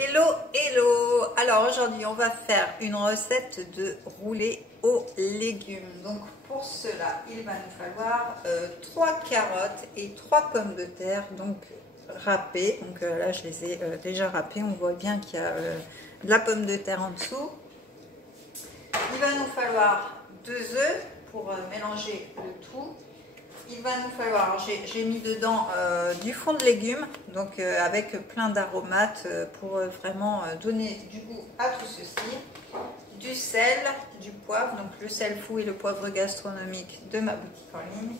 Hello, hello! Alors aujourd'hui on va faire une recette de roulé aux légumes. Donc pour cela il va nous falloir 3 carottes et 3 pommes de terre, donc râpées. Donc là je les ai déjà râpées, on voit bien qu'il y a de la pomme de terre en dessous. Il va nous falloir 2 œufs pour mélanger le tout. Il va nous falloir, j'ai mis dedans du fond de légumes, donc avec plein d'aromates pour vraiment donner du goût à tout ceci. Du sel, du poivre, donc le sel fou et le poivre gastronomique de ma boutique en ligne.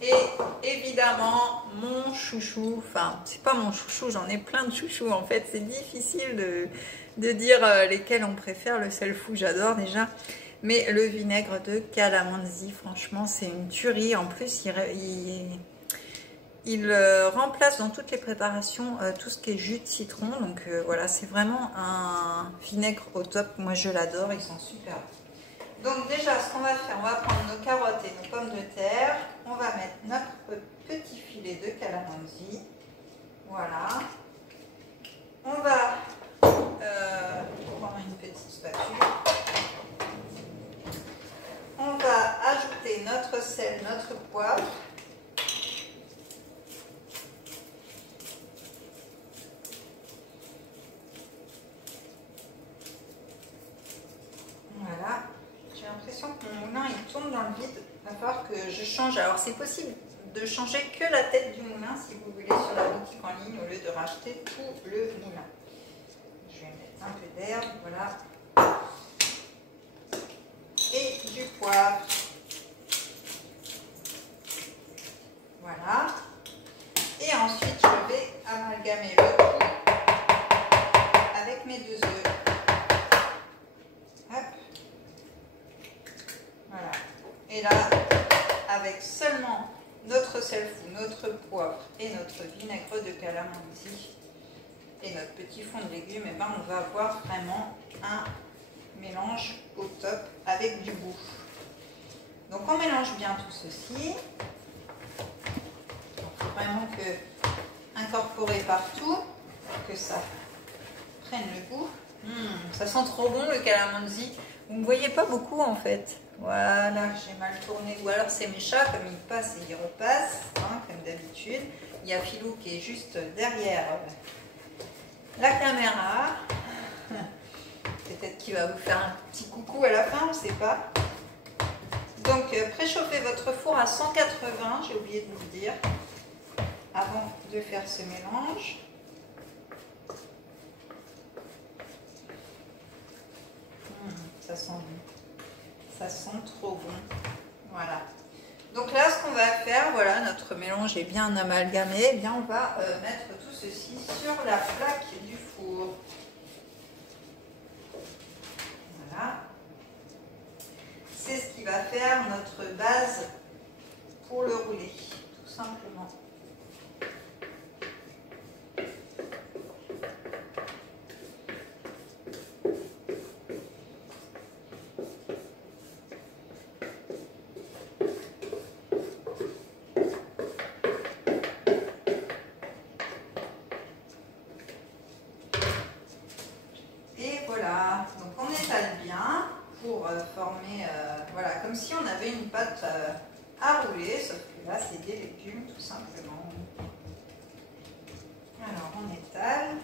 Et évidemment mon chouchou, enfin c'est pas mon chouchou, j'en ai plein de chouchous en fait, c'est difficile de dire lesquels on préfère. Le sel fou j'adore déjà. Mais le vinaigre de calamansi, franchement, c'est une tuerie. En plus, il remplace dans toutes les préparations tout ce qui est jus de citron. Donc voilà, c'est vraiment un vinaigre au top. Moi, je l'adore, ils sont super. Donc déjà, ce qu'on va faire, on va prendre nos carottes et nos pommes de terre. On va mettre notre petit filet de calamansi. Voilà. On va prendre une petite spatule. On va ajouter notre sel, notre poivre. Voilà. J'ai l'impression que mon moulin il tourne dans le vide. Il va falloir que je change. Alors c'est possible de changer que la tête du moulin si vous voulez sur la boutique en ligne au lieu de racheter tout le moulin. Je vais mettre un peu d'herbe, voilà. Et du poivre. Voilà. Et ensuite, je vais amalgamer le tout avec mes 2 œufs. Hop. Voilà. Et là, avec seulement notre sel fou, notre poivre et notre vinaigre de calamansi et notre petit fond de légumes, et ben on va avoir vraiment un mélange au top avec du goût. Donc on mélange bien tout ceci. Il faut vraiment incorporer partout que ça prenne le goût. Ça sent trop bon le calamansi. Vous ne me voyez pas beaucoup en fait. Voilà, j'ai mal tourné. Ou alors c'est mes chats, comme ils passent et ils repassent, hein, comme d'habitude. Il y a Philou qui est juste derrière la caméra. Peut-être qu'il va vous faire un petit coucou à la fin, on ne sait pas. Donc préchauffez votre four à 180, j'ai oublié de vous le dire, avant de faire ce mélange. Ça sent bon. Ça sent trop bon. Voilà. Donc là, ce qu'on va faire, voilà, notre mélange est bien amalgamé. Eh bien, on va mettre tout ceci sur la plaque du four. Voilà. C'est ce qui va faire notre base pour le rouler, tout simplement. Et voilà, donc on étale bien pour former, voilà, comme si on avait une pâte à rouler, sauf que là c'est des légumes tout simplement. Alors on étale.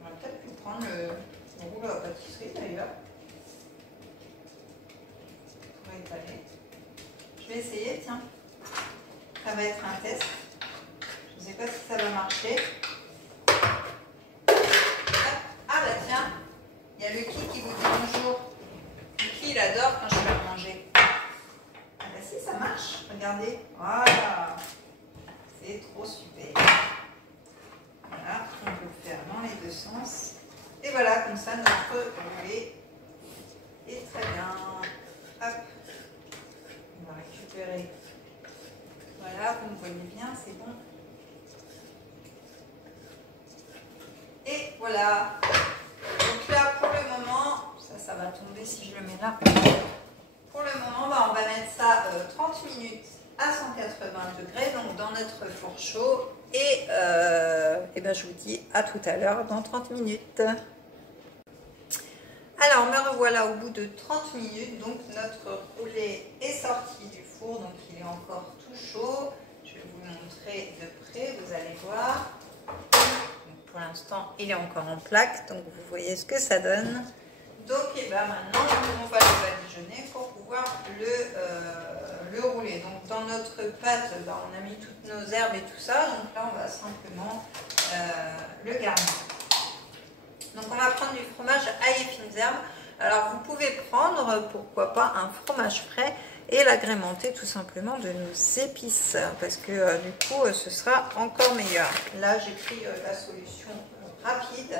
On va peut-être plus prendre le rouleau à pâtisserie d'ailleurs pour étaler. Je vais essayer, tiens, ça va être un test. Je ne sais pas si ça va marcher. Ah bah tiens, il y a Lucky qui vous dit bonjour. Lucky, il adore quand je vais le manger. Ah bah si, ça marche, regardez. Voilà, c'est trop super. Voilà, on peut le faire dans les deux sens. Et voilà, comme ça, notre roulé est très bien. Hop, on va récupérer. Voilà, vous me voyez bien, c'est bon. Et voilà. Donc là, pour le moment, ça va tomber si je le mets là. Pour le moment, on va mettre ça 30 minutes à 180 degrés, donc dans notre four chaud. Et ben je vous dis à tout à l'heure dans 30 minutes. Alors me revoilà au bout de 30 minutes, donc notre roulé est sorti du four, donc il est encore tout chaud. Je vais vous le montrer de près, vous allez voir. Donc, pour l'instant il est encore en plaque, donc vous voyez ce que ça donne. Donc et ben maintenant on va le badigeonner pour pouvoir le rouler. Donc dans notre pâte, ben, on a mis toutes nos herbes et tout ça, donc là on va simplement le garnir. Donc on va prendre du fromage ail et fines herbes. Alors vous pouvez prendre, pourquoi pas, un fromage frais et l'agrémenter tout simplement de nos épices, parce que du coup ce sera encore meilleur. Là j'ai pris la solution rapide,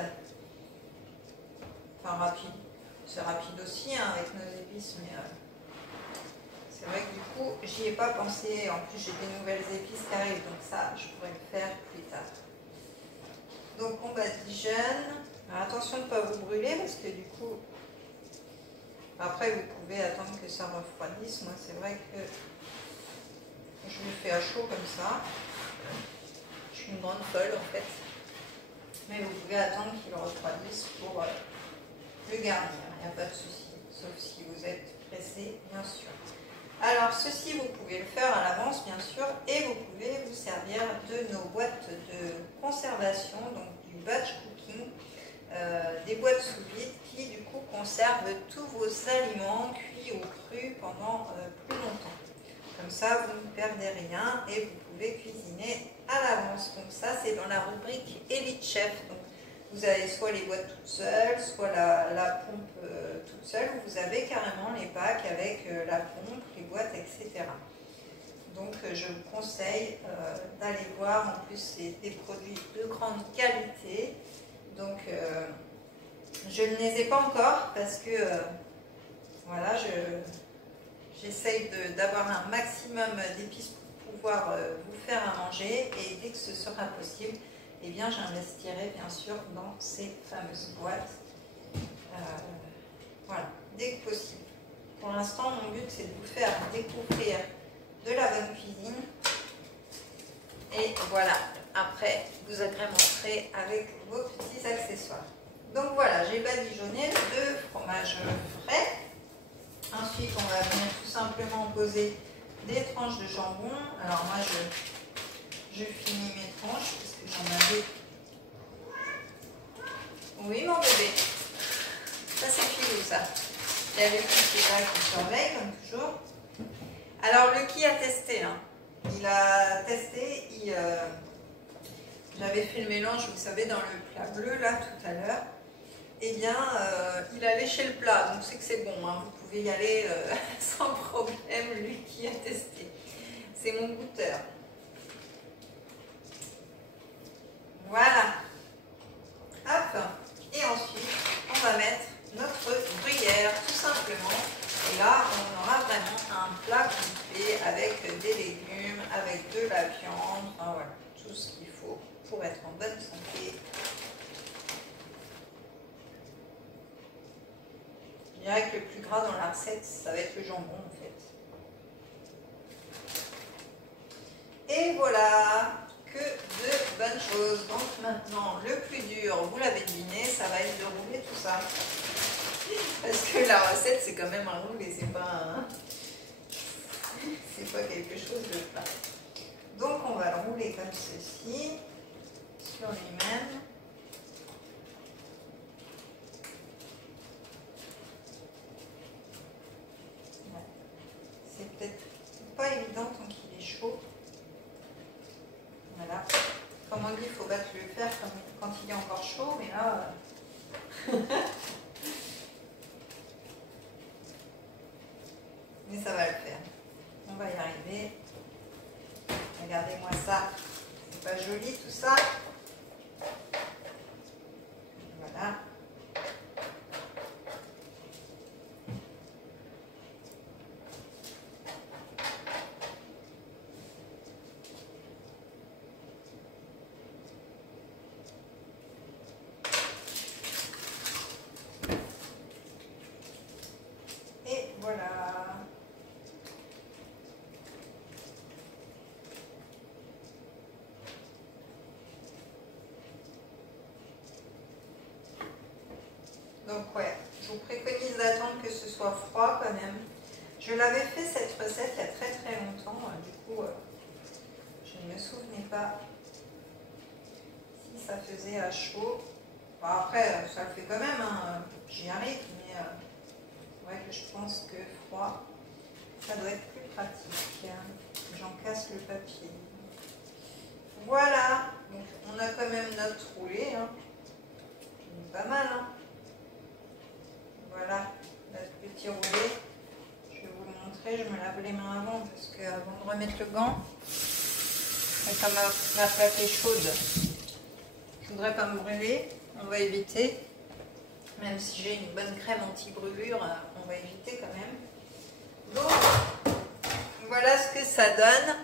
enfin rapide, c'est rapide aussi hein, avec nos épices, mais c'est vrai que du coup j'y ai pas pensé. En plus j'ai des nouvelles épices qui arrivent, donc ça je pourrais le faire plus tard. Donc on badigeonne. Alors, attention de ne pas vous brûler parce que du coup, après vous pouvez attendre que ça refroidisse. Moi c'est vrai que je le fais à chaud comme ça. Je suis une grande folle en fait. Mais vous pouvez attendre qu'il refroidisse pour le garnir. Il n'y a pas de souci, sauf si vous êtes pressé bien sûr. Alors ceci vous pouvez le faire à l'avance bien sûr, et vous pouvez vous servir de nos boîtes de conservation, donc du batch cooking. Des boîtes sous vide qui du coup conservent tous vos aliments cuits ou crus pendant plus longtemps. Comme ça vous ne perdez rien et vous pouvez cuisiner à l'avance. Donc ça c'est dans la rubrique Elite Chef. Donc, vous avez soit les boîtes toutes seules, soit la pompe toute seule. Vous avez carrément les packs avec la pompe, les boîtes, etc. Donc je vous conseille d'aller voir. En plus c'est des produits de grande qualité. Donc je ne les ai pas encore parce que voilà, j'essaye d'avoir un maximum d'épices pour pouvoir vous faire à manger, et dès que ce sera possible, eh bien j'investirai bien sûr dans ces fameuses boîtes. Voilà, dès que possible. Pour l'instant mon but c'est de vous faire découvrir de la bonne cuisine, et voilà, après vous agrémenterez avec vos petits accessoires. Donc voilà, j'ai badigeonné de fromage frais. Ensuite on va venir tout simplement poser des tranches de jambon. Alors moi je finis mes tranches parce que j'en avais. Oui mon bébé, ça c'est Philou ça. Il y a les petits là qui surveillent comme toujours. Alors le qui a testé là, il a testé, j'avais fait le mélange, vous savez, dans le plat bleu là tout à l'heure. Eh bien, il a léché le plat, donc c'est que c'est bon, hein. Vous pouvez y aller sans problème, lui qui a testé. C'est mon goûteur. Voilà. Hop. Et ensuite, on va mettre notre gruyère, tout simplement. Et là, on aura vraiment un plat complet avec des légumes, avec de la viande, enfin voilà, tout ce qu'il faut pour être en bonne santé. Je dirais que le plus gras dans la recette, ça va être le jambon en fait. Et voilà, que de bonnes choses. Donc maintenant, le plus dur, vous l'avez deviné, ça va être de rouler tout ça. Parce que la recette, c'est quand même un roulé, c'est pas quelque chose de plat. Donc on va le rouler comme ceci, sur lui-même. C'est peut-être pas évident tant qu'il est chaud. Voilà. Comme on dit, il faut battre le fer quand il est encore chaud, mais là... mais ça va le faire. On va y arriver. Regardez-moi ça. C'est pas joli tout ça? Voilà. Et voilà. Donc ouais, je vous préconise d'attendre que ce soit froid quand même. Je l'avais fait cette recette il y a très très longtemps, du coup je ne me souvenais pas si ça faisait à chaud. Bon, après ça le fait quand même, hein. J'y arrive, mais c'est vrai que je pense que froid, ça doit être plus pratique. J'en casse le papier. Voilà, donc on a quand même notre roulé, hein. Pas mal, hein. Voilà, notre petit roulé. Je vais vous le montrer, je me lave les mains avant, parce que avant de remettre le gant, comme ma plaque est chaude, je voudrais pas me brûler, on va éviter. Même si j'ai une bonne crème anti-brûlure, on va éviter quand même. Donc, voilà ce que ça donne.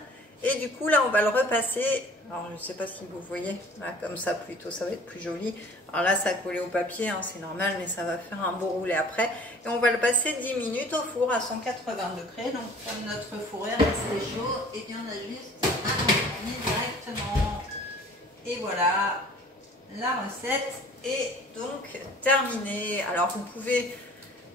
Et du coup, là, on va le repasser. Alors, je ne sais pas si vous voyez, là, comme ça, plutôt, ça va être plus joli. Alors là, ça a collé au papier, hein, c'est normal, mais ça va faire un beau roulé après. Et on va le passer 10 minutes au four à 180 degrés. Donc, comme notre four est resté chaud, et bien, on a juste à enfourner directement. Et voilà, la recette est donc terminée. Alors, vous pouvez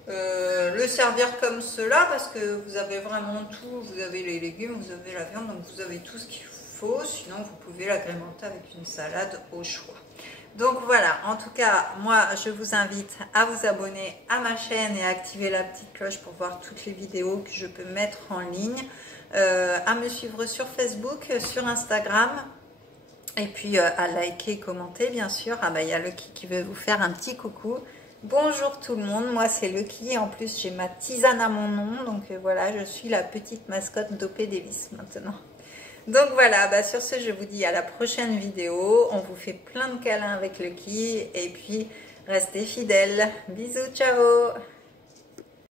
le servir comme cela parce que vous avez vraiment tout. Vous avez les légumes, vous avez la viande, donc vous avez tout ce qu'il faut. Sinon, vous pouvez l'agrémenter avec une salade au choix. Donc voilà, en tout cas, moi, je vous invite à vous abonner à ma chaîne et à activer la petite cloche pour voir toutes les vidéos que je peux mettre en ligne, à me suivre sur Facebook, sur Instagram, et puis à liker, commenter, bien sûr. Ah bah, il y a Lucky qui veut vous faire un petit coucou. Bonjour tout le monde, moi c'est Lucky, en plus j'ai ma tisane à mon nom, donc voilà, je suis la petite mascotte d'OP Davis maintenant. Donc voilà, bah sur ce, je vous dis à la prochaine vidéo. On vous fait plein de câlins avec Lucky. Et puis, restez fidèles. Bisous, ciao!